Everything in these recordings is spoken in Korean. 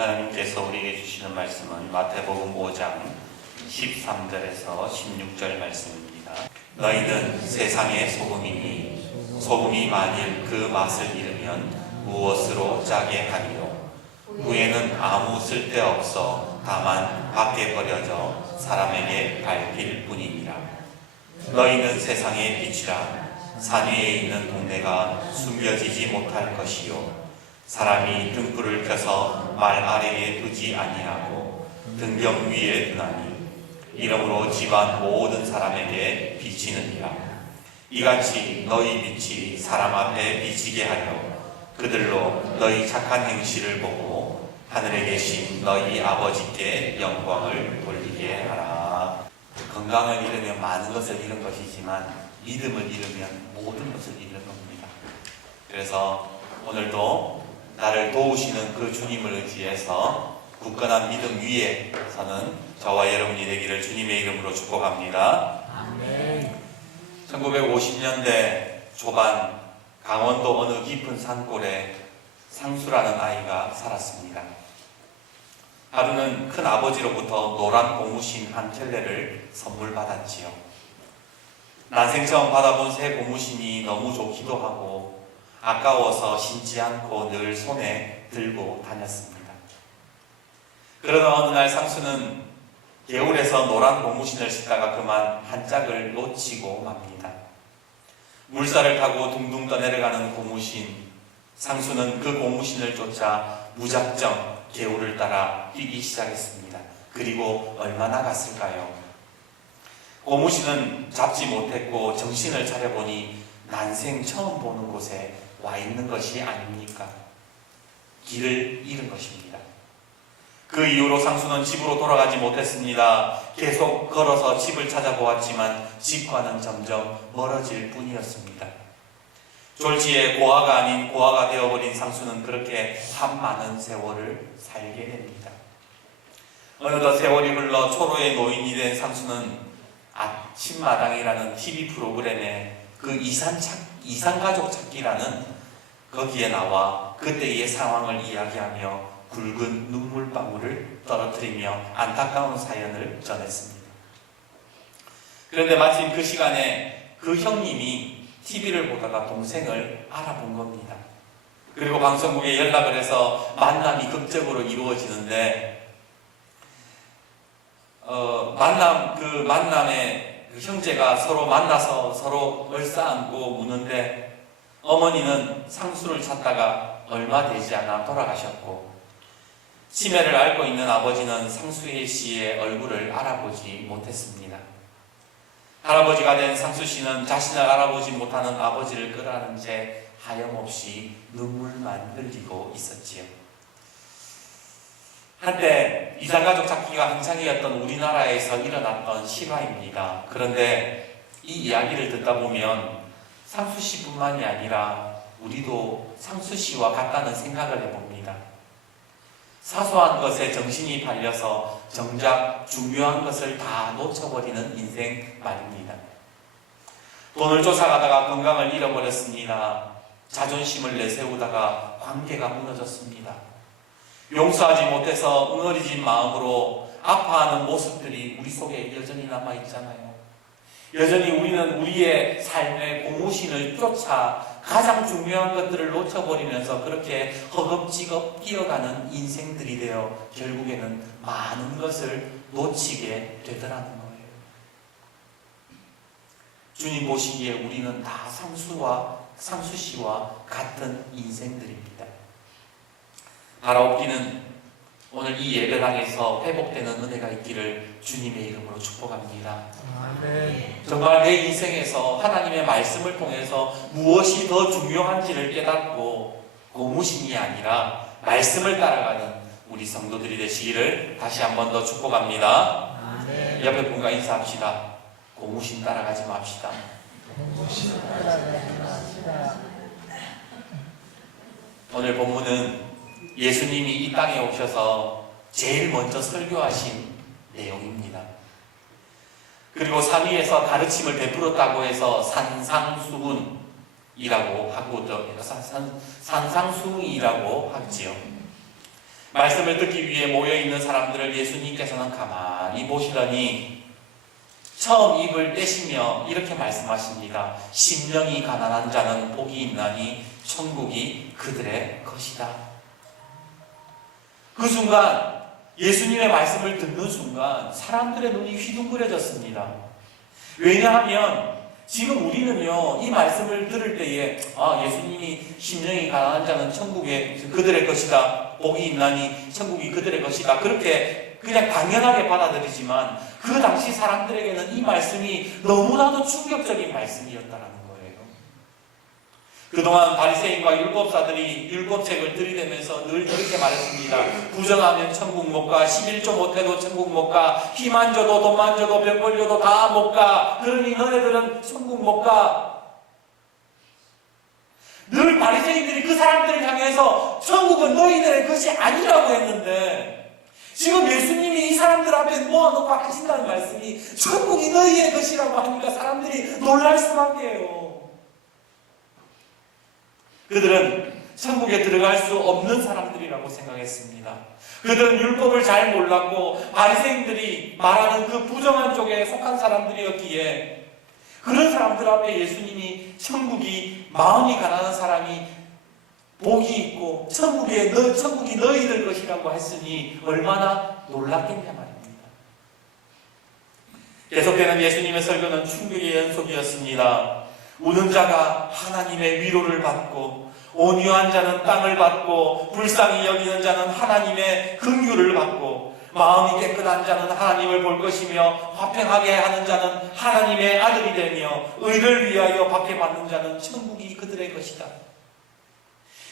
오늘 하나님께서 우리에게 주시는 말씀은 마태복음 5장 13절에서 16절 말씀입니다. 너희는 세상의 소금이니 소금이 만일 그 맛을 잃으면 무엇으로 짜게 하리요? 후에는 아무 쓸데없어 다만 밖에 버려져 사람에게 밟힐 뿐이니라. 너희는 세상의 빛이라. 산 위에 있는 동네가 숨겨지지 못할 것이요, 사람이 등불을 켜서 말 아래에 두지 아니하고 등경 위에 두나니 이러므로 집안 모든 사람에게 비치느니라. 이같이 너희 빛이 사람 앞에 비치게 하려 그들로 너희 착한 행실을 보고 하늘에 계신 너희 아버지께 영광을 돌리게 하라. 건강을 잃으면 많은 것을 잃은 것이지만 믿음을 잃으면 모든 것을 잃는 겁니다. 그래서 오늘도 나를 도우시는 그 주님을 의지해서 굳건한 믿음 위에 서는 저와 여러분이 되기를 주님의 이름으로 축복합니다. 아멘. 1950년대 초반 강원도 어느 깊은 산골에 상수라는 아이가 살았습니다. 하루는 큰 아버지로부터 노란 고무신 한 켤레를 선물 받았지요. 난생 처음 받아본 새 고무신이 너무 좋기도 하고 아까워서 신지 않고 늘 손에 들고 다녔습니다. 그러나 어느 날 상수는 개울에서 노란 고무신을 신다가 그만 한 짝을 놓치고 맙니다. 물살을 타고 둥둥 떠내려가는 고무신. 상수는 그 고무신을 쫓아 무작정 개울을 따라 뛰기 시작했습니다. 그리고 얼마나 갔을까요? 고무신은 잡지 못했고 정신을 차려보니 난생 처음 보는 곳에 와 있는 것이 아닙니까? 길을 잃은 것입니다. 그 이후로 상수는 집으로 돌아가지 못했습니다. 계속 걸어서 집을 찾아보았지만 집과는 점점 멀어질 뿐이었습니다. 졸지에 고아가 아닌 고아가 되어버린 상수는 그렇게 한 많은 세월을 살게 됩니다. 어느덧 세월이 흘러 초로의 노인이 된 상수는 아침마당이라는 TV 프로그램에 그 이산가족 찾기라는 거기에 나와 그때의 상황을 이야기하며 굵은 눈물방울을 떨어뜨리며 안타까운 사연을 전했습니다. 그런데 마침 그 시간에 그 형님이 TV를 보다가 동생을 알아본 겁니다. 그리고 방송국에 연락을 해서 만남이 극적으로 이루어지는데 만남에 그 형제가 서로 만나서 서로 얼싸안고 무는데 어머니는 상수를 찾다가 얼마 되지 않아 돌아가셨고 치매를 앓고 있는 아버지는 상수 씨의 얼굴을 알아보지 못했습니다. 할아버지가 된 상수 씨는 자신을 알아보지 못하는 아버지를 끌어안은 채 하염없이 눈물만 흘리고 있었지요. 한때 이산가족 찾기가 한창이었던 우리나라에서 일어났던 실화입니다. 그런데 이 이야기를 듣다 보면 상수 씨뿐만이 아니라 우리도 상수 씨와 같다는 생각을 해봅니다. 사소한 것에 정신이 팔려서 정작 중요한 것을 다 놓쳐버리는 인생 말입니다. 돈을 쫓아가다가 건강을 잃어버렸습니다. 자존심을 내세우다가 관계가 무너졌습니다. 용서하지 못해서 응어리진 마음으로 아파하는 모습들이 우리 속에 여전히 남아있잖아요. 여전히 우리는 우리의 삶의 고무신을 쫓아 가장 중요한 것들을 놓쳐버리면서 그렇게 허겁지겁 뛰어가는 인생들이 되어 결국에는 많은 것을 놓치게 되더라는 거예요. 주님 보시기에 우리는 다 상수 씨와 같은 인생들입니다. 바라옵기는 오늘 이 예배당에서 회복되는 은혜가 있기를 주님의 이름으로 축복합니다. 아멘. 정말 내 인생에서 하나님의 말씀을 통해서 무엇이 더 중요한지를 깨닫고 고무신이 아니라 말씀을 따라가는 우리 성도들이 되시기를 다시 한 번 더 축복합니다. 아멘. 옆에 분과 인사합시다. 고무신 따라가지 맙시다. 고무신 따라가지 맙시다. 오늘 본문은 예수님이 이 땅에 오셔서 제일 먼저 설교하신 내용입니다. 그리고 산 위에서 가르침을 베풀었다고 해서 산상수훈이라고 하고 산상수훈이라고 하지요. 말씀을 듣기 위해 모여있는 사람들을 예수님께서는 가만히 보시더니 처음 입을 떼시며 이렇게 말씀하십니다. 심령이 가난한 자는 복이 있나니 천국이 그들의 것이다. 그 순간 예수님의 말씀을 듣는 순간 사람들의 눈이 휘둥그레졌습니다. 왜냐하면 지금 우리는요, 이 말씀을 들을 때에 예수님이 심령이 가난한 자는 천국에 그들의 것이다, 복이 있나니 천국이 그들의 것이다, 그렇게 그냥 당연하게 받아들이지만 그 당시 사람들에게는 이 말씀이 너무나도 충격적인 말씀이었다라는 거예요. 그동안 바리새인과 율법사들이 율법책을 들이대면서 늘 이렇게 말했습니다. 부정하면 천국 못 가, 11조 못해도 천국 못 가, 피만 줘도 돈만 줘도 병 걸려도 다 못 가, 그러니 너네들은 천국 못 가. 늘 바리새인들이 그 사람들을 향해서 천국은 너희들의 것이 아니라고 했는데 지금 예수님이 이 사람들 앞에 모아놓고 하신다는 말씀이 천국이 너희의 것이라고 하니까 사람들이 놀랄 수밖에 해요. 그들은 천국에 들어갈 수 없는 사람들이라고 생각했습니다. 그들은 율법을 잘 몰랐고 바리새인들이 말하는 그 부정한 쪽에 속한 사람들이었기에 그런 사람들 앞에 예수님이 천국이 마음이 가난한 사람이 복이 있고 천국이 너희들 것이라고 했으니 얼마나 놀랐겠냐 말입니다. 계속되는 예수님의 설교는 충격의 연속이었습니다. 우는 자가 하나님의 위로를 받고 온유한 자는 땅을 받고 불쌍히 여기는 자는 하나님의 긍휼을 받고 마음이 깨끗한 자는 하나님을 볼 것이며 화평하게 하는 자는 하나님의 아들이 되며 의를 위하여 박해받는 자는 천국이 그들의 것이다.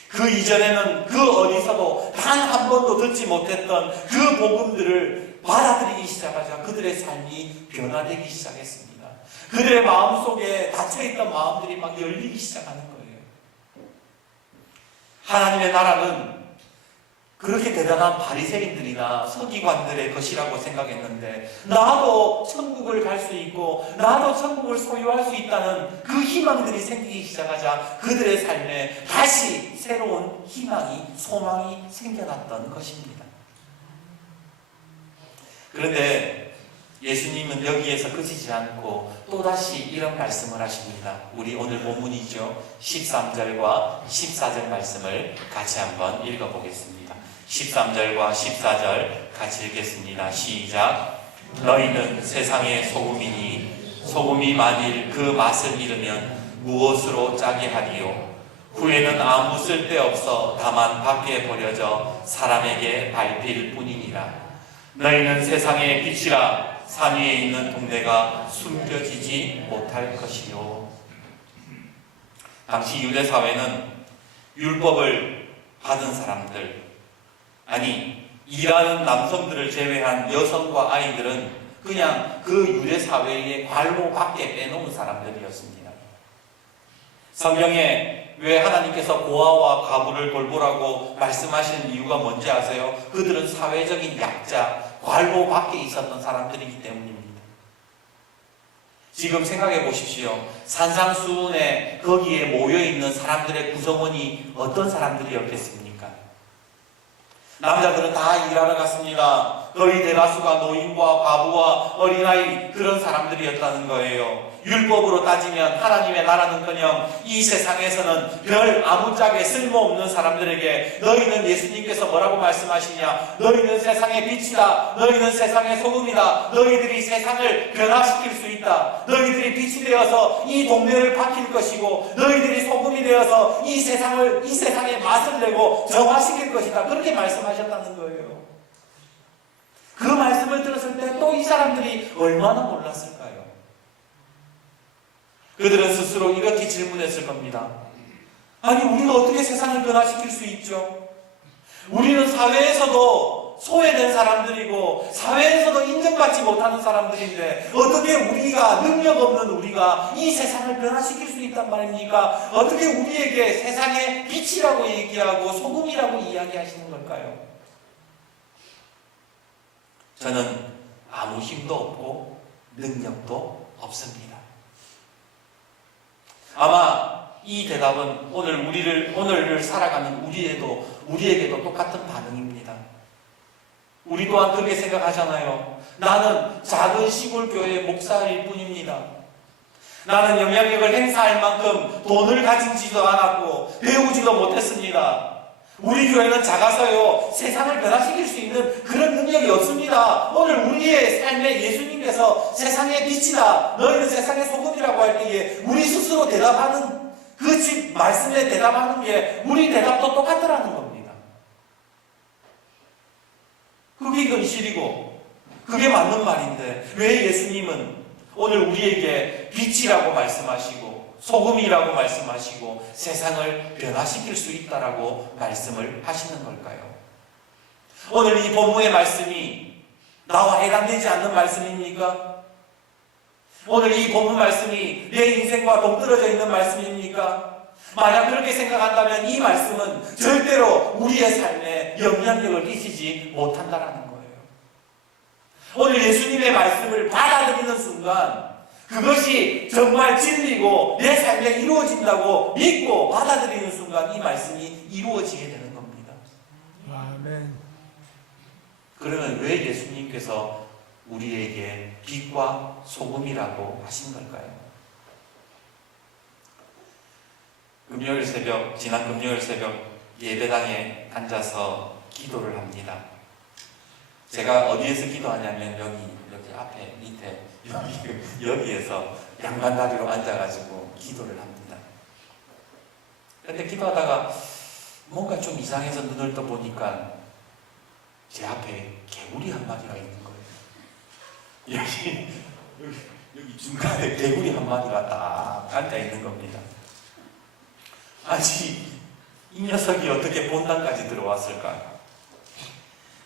그 이전에는 그 어디서도 단 한 번도 듣지 못했던 그 복음들을 받아들이기 시작하자 그들의 삶이 변화되기 시작했습니다. 그들의 마음속에 닫혀있던 마음들이 막 열리기 시작하는 거예요. 하나님의 나라는 그렇게 대단한 바리새인들이나 서기관들의 것이라고 생각했는데 나도 천국을 갈 수 있고 나도 천국을 소유할 수 있다는 그 희망들이 생기기 시작하자 그들의 삶에 다시 새로운 희망이, 소망이 생겨났던 것입니다. 그런데 예수님은 여기에서 그치지 않고 또다시 이런 말씀을 하십니다. 우리 오늘 본문이죠. 13절과 14절 말씀을 같이 한번 읽어보겠습니다. 13절과 14절 같이 읽겠습니다. 시작. 너희는 세상의 소금이니 소금이 만일 그 맛을 잃으면 무엇으로 짜게 하리요? 후에는 아무 쓸데없어 다만 밖에 버려져 사람에게 밟힐 뿐이니라. 너희는 세상의 빛이라. 산 위에 있는 동네가 숨겨지지 못할 것이요. 당시 유대 사회는 율법을 받은 사람들, 아니 일하는 남성들을 제외한 여성과 아이들은 그냥 그 유대 사회의 관로 밖에 빼놓은 사람들이었습니다. 성경에 왜 하나님께서 고아와 과부를 돌보라고 말씀하시는 이유가 뭔지 아세요? 그들은 사회적인 약자, 관로 밖에 있었던 사람들이기 때문입니다. 지금 생각해 보십시오. 산상수훈에 거기에 모여있는 사람들의 구성원이 어떤 사람들이었겠습니까? 남자들은 다 일하러 갔습니다. 거의 대다수가 노인과 과부와 어린아이 그런 사람들이었다는 거예요. 율법으로 따지면 하나님의 나라는커녕 이 세상에서는 별 아무짝에 쓸모없는 사람들에게 너희는 예수님께서 뭐라고 말씀하시냐? 너희는 세상의 빛이다. 너희는 세상의 소금이다. 너희들이 세상을 변화시킬 수 있다. 너희들이 빛이 되어서 이 동네를 밝힐 것이고 너희들이 소금이 되어서 이 세상의 맛을 내고 정화시킬 것이다. 그렇게 말씀하셨다는 거예요. 그 말씀을 들었을 때 또 이 사람들이 얼마나 놀랐을까요? 그들은 스스로 이렇게 질문했을 겁니다. 아니 우리가 어떻게 세상을 변화시킬 수 있죠? 우리는 사회에서도 소외된 사람들이고 사회에서도 인정받지 못하는 사람들인데 어떻게 우리가 능력 없는 우리가 이 세상을 변화시킬 수 있단 말입니까? 어떻게 우리에게 세상의 빛이라고 얘기하고 소금이라고 이야기하시는 걸까요? 저는 아무 힘도 없고 능력도 없습니다. 아마 이 대답은 오늘을 살아가는 우리에게도 똑같은 반응입니다. 우리 또한 그렇게 생각하잖아요. 나는 작은 시골 교회 목사일 뿐입니다. 나는 영향력을 행사할 만큼 돈을 가지지도 않았고 배우지도 못했습니다. 우리 교회는 작아서요, 세상을 변화시킬 수 있는 그런 능력이 없습니다. 오늘 우리의 삶에 예수님께서 세상의 빛이다, 너희는 세상의 소금이라고 할 때에 우리 스스로 대답하는 그 말씀에 대답하는 게 우리 대답도 똑같더라는 겁니다. 그게 현실이고 그게 맞는 말인데 왜 예수님은 오늘 우리에게 빛이라고 말씀하시고 소금이라고 말씀하시고 세상을 변화시킬 수 있다라고 말씀을 하시는 걸까요? 오늘 이 본문의 말씀이 나와 해당되지 않는 말씀입니까? 오늘 이 본문 말씀이 내 인생과 동떨어져 있는 말씀입니까? 만약 그렇게 생각한다면 이 말씀은 절대로 우리의 삶에 영향력을 끼치지 못한다라는 거예요. 오늘 예수님의 말씀을 받아들이는 순간 그것이 정말 진리고 내 삶에 이루어진다고 믿고 받아들이는 순간 이 말씀이 이루어지게 되는 겁니다. 아멘. 그러면 왜 예수님께서 우리에게 빛과 소금이라고 하신 걸까요? 지난 금요일 새벽 예배당에 앉아서 기도를 합니다. 제가 어디에서 기도하냐면 여기 앞에 밑에 여기에서 양반다리로 앉아가지고 기도를 합니다. 그런데 기도하다가 뭔가 좀 이상해서 눈을 떠보니까 제 앞에 개구리 한 마리가 있는 거예요. 여기 중간에 개구리 한 마리가 딱 앉아 있는 겁니다. 아니, 이 녀석이 어떻게 본당까지 들어왔을까?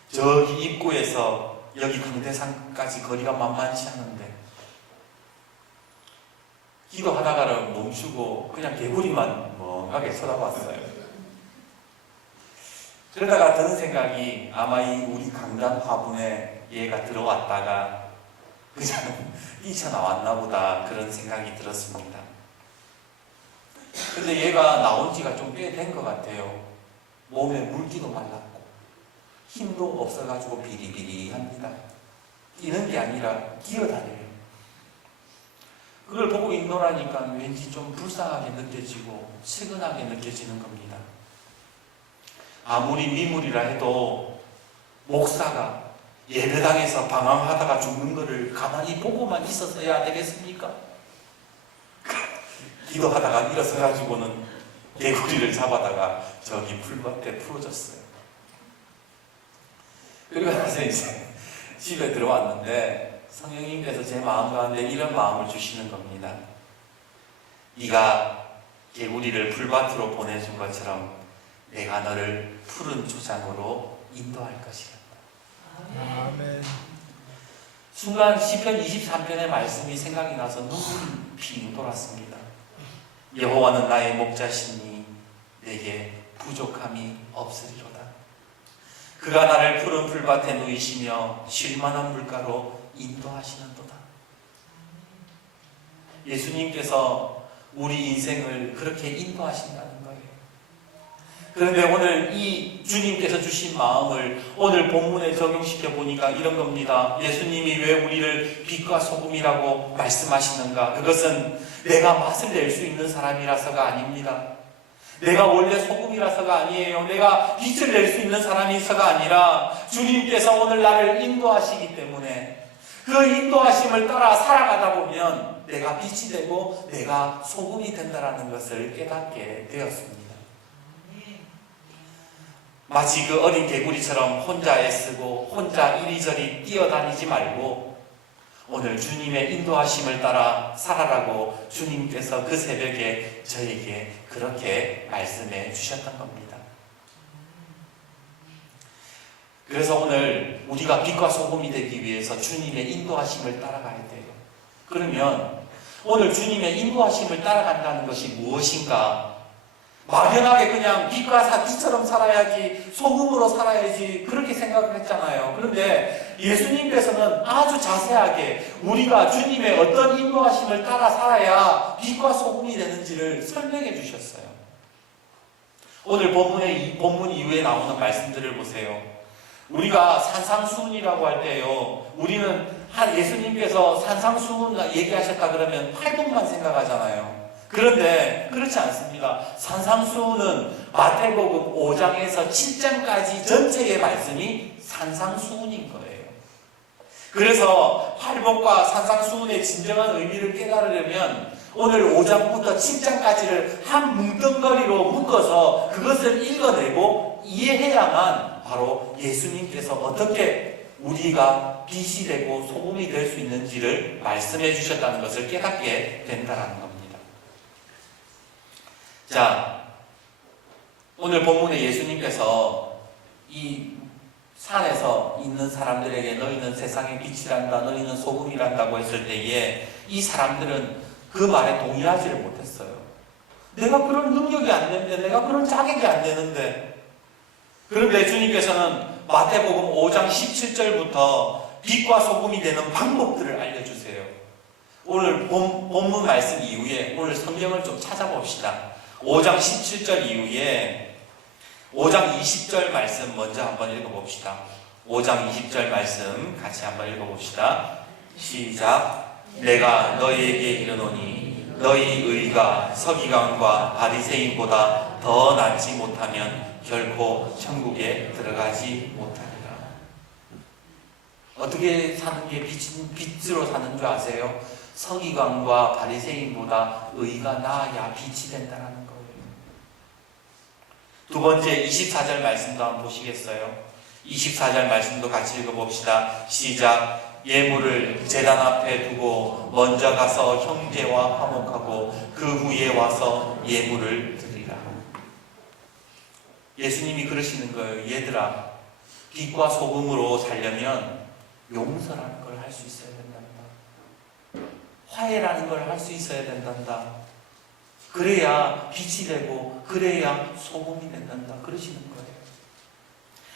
저기 입구에서 여기 강대상까지 거리가 만만치 않은데 기도하다가는 멈추고 그냥 개구리만 멍하게 쳐다봤어요. 그러다가 드는 생각이 아마 우리 강단 화분에 얘가 들어왔다가 그냥 뛰쳐나왔나 보다 그런 생각이 들었습니다. 근데 얘가 나온 지가 좀 꽤 된 것 같아요. 몸에 물기도 말랐고 힘도 없어가지고 비리비리합니다. 뛰는 게 아니라 기어다녀요. 그걸 보고 있노라니까 왠지 좀 불쌍하게 느껴지고 측은하게 느껴지는 겁니다. 아무리 미물이라 해도 목사가 예배당에서 방황하다가 죽는 것을 가만히 보고만 있었어야 되겠습니까? 기도하다가 일어서가지고는 개구리를 잡아다가 저기 풀밭에 풀어줬어요. 그리고 나서 이제 집에 들어왔는데 성령님께서 제 마음 가운데 이런 마음을 주시는 겁니다. 네가 개구리를 풀밭으로 보내준 것처럼 내가 너를 푸른 초장으로 인도할 것이다. 아멘. 순간 시편 23편의 말씀이 생각이 나서 눈물이 핑 돌았습니다. 여호와는 나의 목자시니 내게 부족함이 없으리로다. 그가 나를 푸른 풀밭에 누이시며 쉴만한 물가로 인도하시는도다. 예수님께서 우리 인생을 그렇게 인도하신다는 거예요. 그런데 오늘 이 주님께서 주신 마음을 오늘 본문에 적용시켜 보니까 이런 겁니다. 예수님이 왜 우리를 빛과 소금이라고 말씀하시는가? 그것은 내가 맛을 낼 수 있는 사람이라서가 아닙니다. 내가 원래 소금이라서가 아니에요. 내가 빛을 낼 수 있는 사람이서가 아니라 주님께서 오늘 나를 인도하시기 때문에 그 인도하심을 따라 살아가다 보면 내가 빛이 되고 내가 소금이 된다는 것을 깨닫게 되었습니다. 마치 그 어린 개구리처럼 혼자 애쓰고 혼자 이리저리 뛰어다니지 말고 오늘 주님의 인도하심을 따라 살아라고 주님께서 그 새벽에 저에게 그렇게 말씀해 주셨던 겁니다. 그래서 오늘 우리가 빛과 소금이 되기 위해서 주님의 인도하심을 따라가야 돼요. 그러면 오늘 주님의 인도하심을 따라간다는 것이 무엇인가? 막연하게 그냥 빛처럼 살아야지, 소금으로 살아야지 그렇게 생각을 했잖아요. 그런데 예수님께서는 아주 자세하게 우리가 주님의 어떤 인도하심을 따라 살아야 빛과 소금이 되는지를 설명해 주셨어요. 오늘 본문 이후에 나오는 말씀들을 보세요. 우리가 산상수훈이라고 할 때요, 우리는 예수님께서 산상수훈 얘기하셨다 그러면 팔복만 생각하잖아요. 그런데 그렇지 않습니다. 산상수훈은 마태복음 5장에서 7장까지 전체의 말씀이 산상수훈인 거예요. 그래서 팔복과 산상수훈의 진정한 의미를 깨달으려면 오늘 5장부터 7장까지를 한 뭉뚱거리로 묶어서 그것을 읽어내고 이해해야만 바로 예수님께서 어떻게 우리가 빛이 되고 소금이 될 수 있는지를 말씀해 주셨다는 것을 깨닫게 된다는 겁니다. 자, 오늘 본문에 예수님께서 이 산에서 있는 사람들에게 너희는 세상의 빛이란다, 너희는 소금이란다고 했을 때에 이 사람들은 그 말에 동의하지를 못했어요. 내가 그런 능력이 안 되는데, 내가 그런 자격이 안 되는데. 그런데 주님께서는 마태복음 5장 17절부터 빛과 소금이 되는 방법들을 알려주세요. 오늘 본문 말씀 이후에 오늘 성경을 좀 찾아봅시다. 5장 17절 이후에 5장 20절 말씀 먼저 한번 읽어봅시다. 5장 20절 말씀 같이 한번 읽어봅시다. 시작. 내가 너희에게 이르노니 너희 의가 서기관과 바리새인보다 더 낫지 못하면 결코 천국에 들어가지 못하리라. 어떻게 사는 게 빛으로 사는 줄 아세요? 서기관과 바리새인보다 의가 나아야 빛이 된다는 거예요. 두 번째 24절 말씀도 한번 보시겠어요? 24절 말씀도 같이 읽어봅시다. 시작. 예물을 제단 앞에 두고 먼저 가서 형제와 화목하고 그 후에 와서 예물을 드리라. 예수님이 그러시는 거예요. 얘들아, 빛과 소금으로 살려면 용서라는 걸 할 수 있어야 된단다. 화해라는 걸 할 수 있어야 된단다. 그래야 빛이 되고 그래야 소금이 된단다. 그러시는 거예요.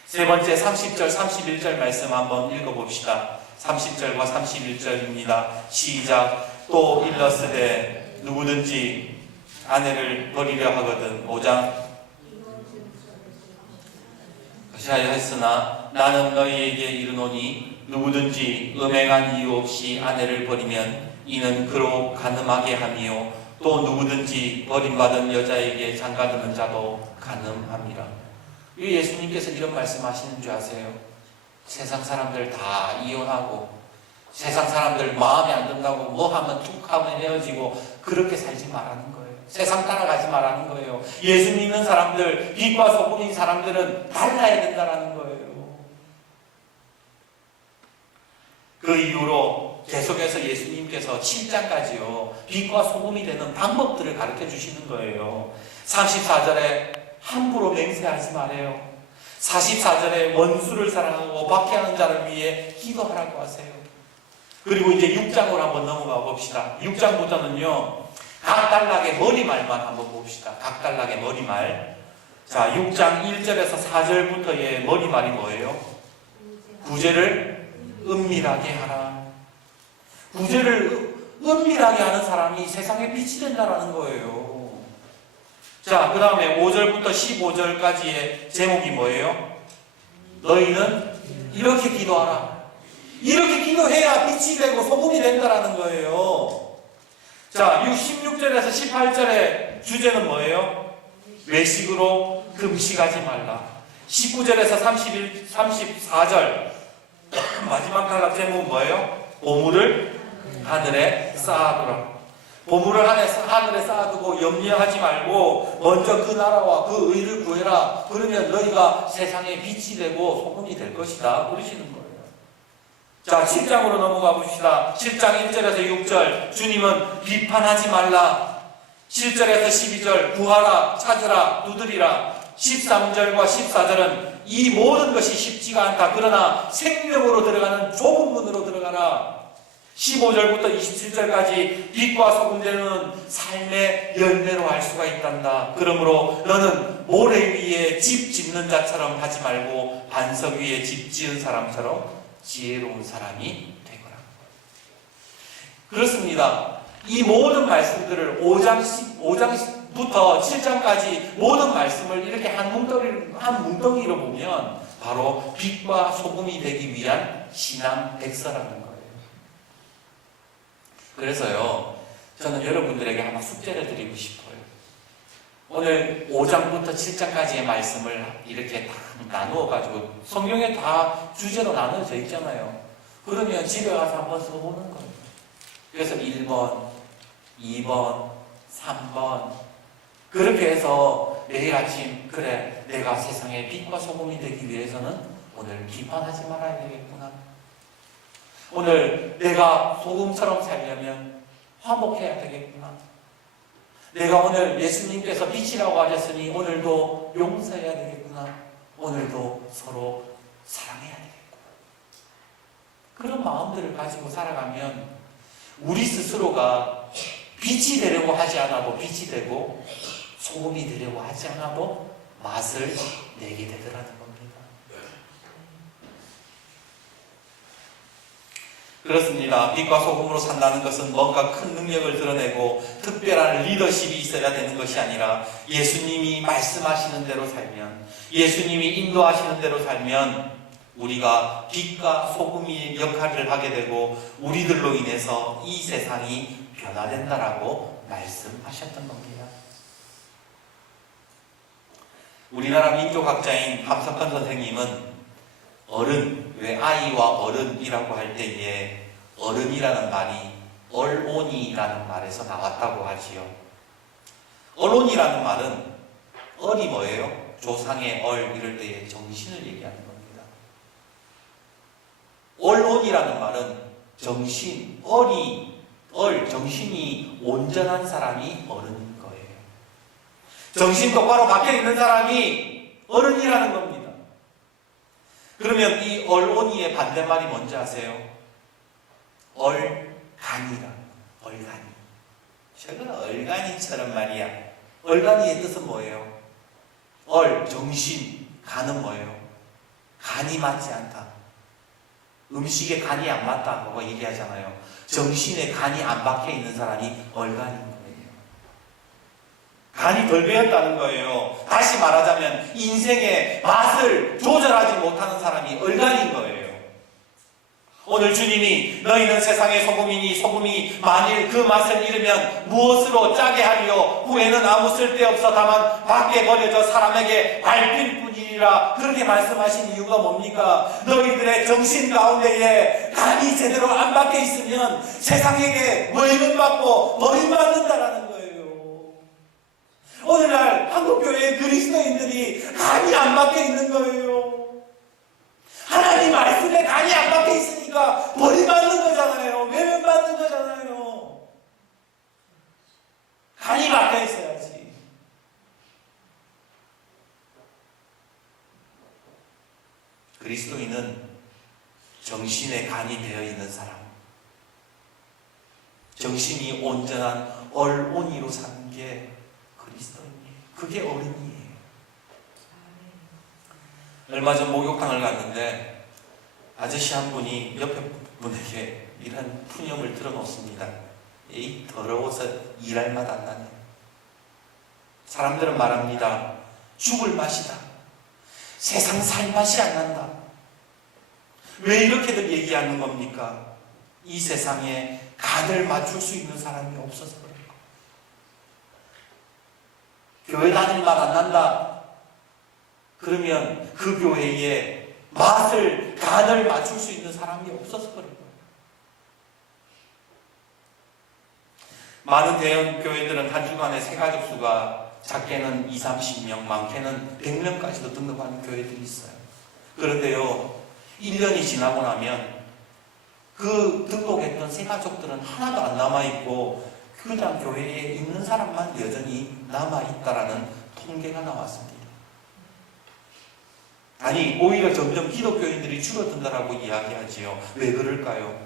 세 번째 30절 31절 말씀 한번 읽어봅시다. 30절과 31절입니다. 시작. 또 일렀으되 누구든지 아내를 버리려 하거든 5장 그시하여 했으나 나는 너희에게 이르노니 누구든지 음행한 이유 없이 아내를 버리면 이는 그로 간음하게 함이요 또 누구든지 버림받은 여자에게 장가드는 자도 간음함이라. 왜 예수님께서 이런 말씀하시는 줄 아세요? 세상 사람들 다 이혼하고 세상 사람들 마음에 안 든다고 뭐 하면 툭 하면 헤어지고 그렇게 살지 말라는 거예요. 세상 따라가지 말라는 거예요. 예수 믿는 사람들, 빛과 소금인 사람들은 달라야 된다는 거예요. 그 이후로 계속해서 예수님께서 7장까지요 빛과 소금이 되는 방법들을 가르쳐 주시는 거예요. 34절에 함부로 맹세하지 말아요. 44절에 원수를 사랑하고 박해하는 자를 위해 기도하라고 하세요. 그리고 이제 6장으로 한번 넘어가 봅시다. 6장부터는요 각 단락의 머리말만 한번 봅시다. 각 단락의 머리말. 자, 6장 1절에서 4절부터의 머리말이 뭐예요? 구제를 은밀하게 하라. 구제를 은밀하게 하는 사람이 세상에 빛이 된다는 거예요. 자, 그 다음에 5절부터 15절까지의 제목이 뭐예요? 너희는 이렇게 기도하라. 이렇게 기도해야 빛이 되고 소금이 된다는 거예요. 자, 16절에서 18절의 주제는 뭐예요? 외식으로 금식하지 말라. 19절에서 34절 마지막 단락 제목은 뭐예요? 보물을 하늘에 쌓아두라. 보물을 하늘에 쌓아두고 염려하지 말고 먼저 그 나라와 그 의를 구해라. 그러면 너희가 세상에 빛이 되고 소금이 될 것이다. 그러시는 거예요. 자, 7장으로 넘어가 봅시다. 7장 1절에서 6절 주님은 비판하지 말라. 7절에서 12절 구하라, 찾으라, 두드리라. 13절과 14절은 이 모든 것이 쉽지가 않다. 그러나 생명으로 들어가는 좁은 문으로 들어가라. 15절부터 27절까지 빛과 소금 되는 삶의 열매로 알 수가 있단다. 그러므로 너는 모래 위에 집 짓는 자처럼 하지 말고 반석 위에 집 지은 사람처럼 지혜로운 사람이 되거라. 그렇습니다. 이 모든 말씀들을 5장부터 7장까지 모든 말씀을 이렇게 한 뭉덩이로 보면 바로 빛과 소금이 되기 위한 신앙 백서라는 거예요. 그래서요, 저는 여러분들에게 하나 숙제를 드리고 싶어요. 오늘 5장부터 7장까지의 말씀을 이렇게 다 나누어가지고 성경에 다 주제로 나눠져 있잖아요. 그러면 집에 가서 한번 써보는 거예요. 그래서 1번, 2번, 3번 그렇게 해서 매일 아침 그래 내가 세상에 빛과 소금이 되기 위해서는 오늘 비판하지 말아야 되겠구나. 오늘 내가 소금처럼 살려면 화목해야 되겠구나. 내가 오늘 예수님께서 빛이라고 하셨으니 오늘도 용서해야 되겠구나. 오늘도 서로 사랑해야 되겠구나. 그런 마음들을 가지고 살아가면 우리 스스로가 빛이 되려고 하지 않아도 빛이 되고 소금이 되려고 하지 않아도 맛을 내게 되더라는 겁니다. 그렇습니다. 빛과 소금으로 산다는 것은 뭔가 큰 능력을 드러내고 특별한 리더십이 있어야 되는 것이 아니라 예수님이 말씀하시는 대로 살면, 예수님이 인도하시는 대로 살면 우리가 빛과 소금의 역할을 하게 되고 우리들로 인해서 이 세상이 변화된다라고 말씀하셨던 겁니다. 우리나라 민족학자인 함석헌 선생님은 어른, 왜 아이와 어른이라고 할 때에 어른이라는 말이 얼온이라는 말에서 나왔다고 하지요. 얼온이라는 말은 얼이 뭐예요? 조상의 얼 이럴 때의 정신을 얘기하는 겁니다. 얼온이라는 말은 정신, 정신이 온전한 사람이 어른인 거예요. 정신 똑바로 박혀 있는 사람이 어른이라는 겁니다. 그러면 이 얼온이의 반대말이 뭔지 아세요? 얼간이라. 얼간이. 저건 얼간이처럼 말이야. 얼간이의 뜻은 뭐예요? 정신, 간은 뭐예요? 간이 맞지 않다. 음식에 간이 안 맞다고 얘기하잖아요. 정신에 간이 안 박혀 있는 사람이 얼간인 거예요. 간이 덜 배었다는 거예요. 다시 말하자면 인생의 맛을 조절하지 못하는 사람이 얼간인 거예요. 오늘 주님이 너희는 세상의 소금이니 소금이 만일 그 맛을 잃으면 무엇으로 짜게 하리요? 후에는 아무 쓸데없어 다만 밖에 버려져 사람에게 밟힐 뿐이라. 그렇게 말씀하신 이유가 뭡니까? 너희들의 정신 가운데에 간이 제대로 안 박혀 있으면 세상에게 멀림받고 버림받는다라는 거예요. 오늘날 한국교회의 그리스도인들이 간이 안 박혀 있는 거예요. 하나님 말씀에 간이 안 박혀 있으니까 버림받는 거잖아요. 외면받는 거잖아요. 간이 박혀 있어야지. 그리스도인은 정신에 간이 되어 있는 사람, 정신이 온전한 얼온이로 사는 게 그리스도인이에요. 그게 어른이에요. 얼마 전 목욕탕을 갔는데 아저씨 한 분이 옆에 분에게 이런 푸념을 들어놓습니다. 이 더러워서 일할 맛 안 나네. 사람들은 말합니다. 죽을 맛이다. 세상 살 맛이 안 난다. 왜 이렇게들 얘기하는 겁니까? 이 세상에 간을 맞출 수 있는 사람이 없어서 그런 거예요. 교회 다닐 맛 안 난다. 그러면 그 교회에 맛을, 간을 맞출 수 있는 사람이 없어서 그런 거예요. 많은 대형 교회들은 한 주간에 새가족 수가 작게는 20, 30명, 많게는 100명까지도 등록하는 교회들이 있어요. 그런데요, 1년이 지나고 나면 그 등록했던 새가족들은 하나도 안 남아있고 그냥 교회에 있는 사람만 여전히 남아있다라는 통계가 나왔습니다. 아니, 오히려 점점 기독교인들이 줄어든다라고 이야기하지요. 왜 그럴까요?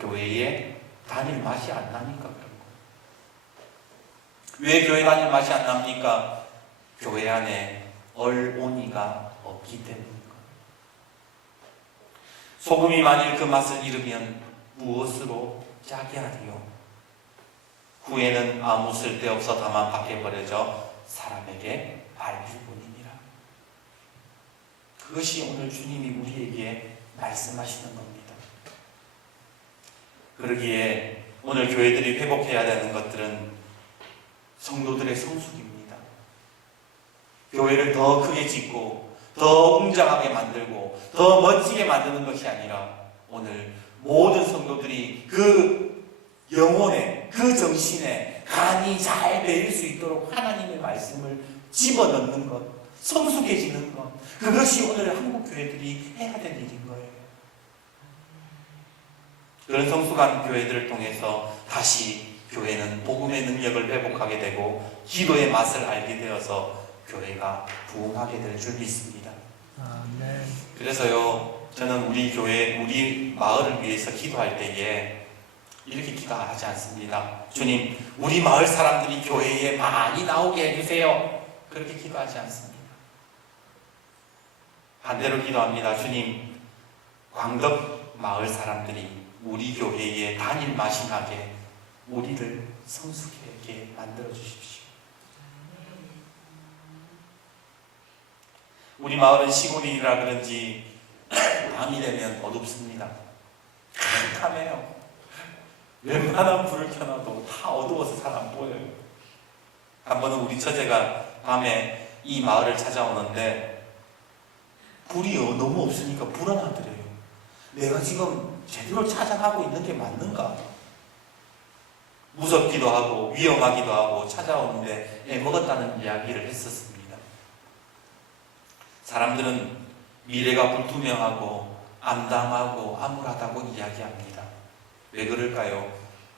교회에 다닐 맛이 안 나니까 그런 거예요. 왜 교회 다닐 맛이 안 납니까? 교회 안에 얼온이가 없기 때문입니다. 소금이 만일 그 맛을 잃으면 무엇으로 짜게 하리요? 후에는 아무 쓸데없어 다만 밖에 버려져 사람에게 발길뿐이니라. 그것이 오늘 주님이 우리에게 말씀하시는 겁니다. 그러기에 오늘 교회들이 회복해야 되는 것들은 성도들의 성숙입니다. 교회를 더 크게 짓고 더 웅장하게 만들고 더 멋지게 만드는 것이 아니라 오늘 모든 성도들이 그 영혼에, 그 정신에 간이 잘 배일 수 있도록 하나님의 말씀을 집어넣는 것, 성숙해지는 것, 그것이 오늘 한국 교회들이 해야 될 일인 거예요. 그런 성숙한 교회들을 통해서 다시 교회는 복음의 능력을 회복하게 되고 기도의 맛을 알게 되어서 교회가 부흥하게 될 줄 믿습니다. 아멘. 그래서요, 저는 우리 교회, 우리 마을을 위해서 기도할 때에 이렇게 기도하지 않습니다. 주님, 우리 마을 사람들이 교회에 많이 나오게 해주세요. 그렇게 기도하지 않습니다. 반대로 기도합니다. 주님, 광덕 마을 사람들이 우리 교회에 다닐 맛이 나게 우리를 성숙하게 만들어 주십시오. 우리 마을은 시골이라 그런지 밤이 되면 어둡습니다. 캄캄해요. 웬만한 불을 켜놔도 다 어두워서 잘 안 보여요. 한 번은 우리 처제가 밤에 이 마을을 찾아오는데 불이 너무 없으니까 불안하더래요. 내가 지금 제대로 찾아가고 있는 게 맞는가? 무섭기도 하고 위험하기도 하고 찾아오는데 애먹었다는 이야기를 했었습니다. 사람들은 미래가 불투명하고 암담하고 암울하다고 이야기합니다. 왜 그럴까요?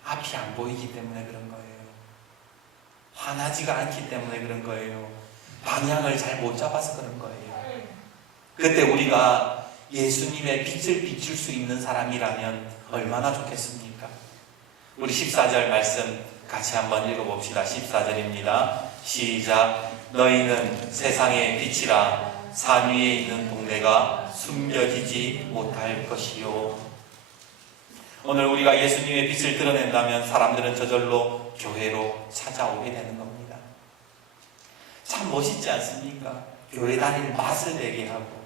앞이 안 보이기 때문에 그런 거예요. 환하지가 않기 때문에 그런 거예요. 방향을 잘 못 잡아서 그런 거예요. 그때 우리가 예수님의 빛을 비출 수 있는 사람이라면 얼마나 좋겠습니까? 우리 14절 말씀 같이 한번 읽어봅시다. 14절입니다. 시작. 너희는 세상의 빛이라. 산 위에 있는 동네가 숨겨지지 못할 것이요. 오늘 우리가 예수님의 빛을 드러낸다면 사람들은 저절로 교회로 찾아오게 되는 겁니다. 참 멋있지 않습니까? 교회 다닐 맛을 내게 하고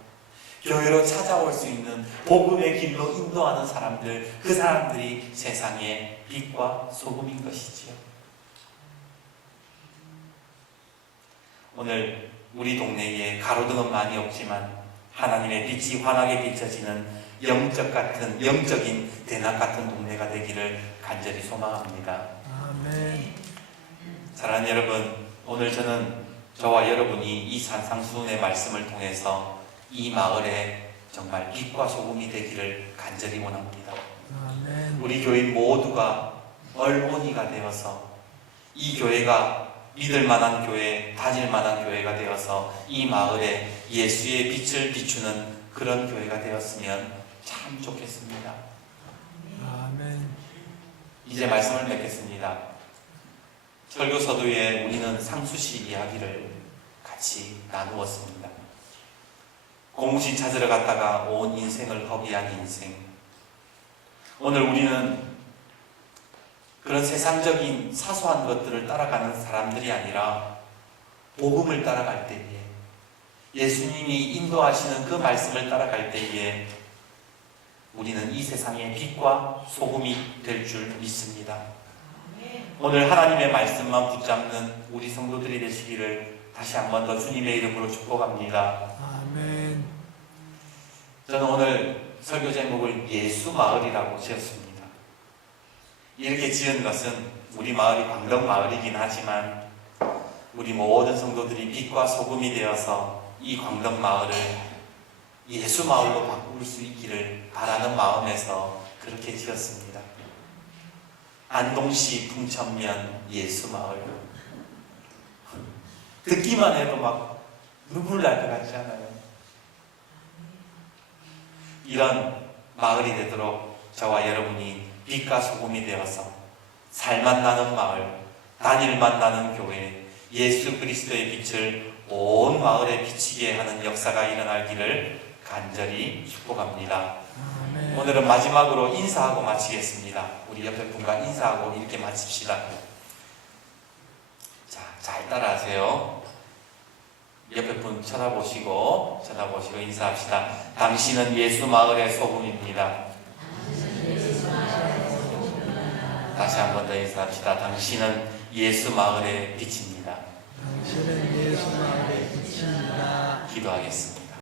교회로 찾아올 수 있는 복음의 길로 인도하는 사람들, 그 사람들이 세상의 빛과 소금인 것이지요. 오늘 우리 동네에 가로등은 많이 없지만 하나님의 빛이 환하게 비춰지는 영적인 대낮 같은 동네가 되기를 간절히 소망합니다. 아멘. 사랑하는 여러분, 오늘 저는 저와 여러분이 이 산상수훈의 말씀을 통해서 이 마을에 정말 빛과 소금이 되기를 간절히 원합니다. 아멘. 우리 교인 모두가 얼온이가 되어서 이 교회가 믿을 만한 교회, 다닐 만한 교회가 되어서 이 마을에 예수의 빛을 비추는 그런 교회가 되었으면 참 좋겠습니다. 아멘. 이제 말씀을 맺겠습니다. 설교서두에 우리는 상수시 이야기를 같이 나누었습니다. 고무신 찾으러 갔다가 온 인생을 허비한 인생. 오늘 우리는 그런 세상적인 사소한 것들을 따라가는 사람들이 아니라 복음을 따라갈 때에, 예수님이 인도하시는 그 말씀을 따라갈 때에 우리는 이 세상의 빛과 소금이 될 줄 믿습니다. 오늘 하나님의 말씀만 붙잡는 우리 성도들이 되시기를 다시 한 번 더 주님의 이름으로 축복합니다. 아멘. 저는 오늘 설교 제목을 예수마을이라고 지었습니다. 이렇게 지은 것은 우리 마을이 광덕마을이긴 하지만 우리 모든 성도들이 빛과 소금이 되어서 이 광덕마을을 예수마을로 바꿀 수 있기를 바라는 마음에서 그렇게 지었습니다. 안동시 풍천면 예수마을. 듣기만 해도 막 눈물 날 것 같지 않아요? 이런 마을이 되도록 저와 여러분이 빛과 소금이 되어서 살만 나는 마을, 단일만 나는 교회, 예수 그리스도의 빛을 온 마을에 비치게 하는 역사가 일어날 길을 간절히 축복합니다. 아멘. 오늘은 마지막으로 인사하고 마치겠습니다. 우리 옆에 분과 인사하고 이렇게 마칩시다. 자, 잘 따라하세요. 옆에 분 쳐다보시고 인사합시다. 당신은 예수 마을의 소금입니다. 다시 한 번 더 인사합시다. 당신은 예수 마을의 빛입니다. 당신은 예수 마을의 빛입니다. 기도하겠습니다.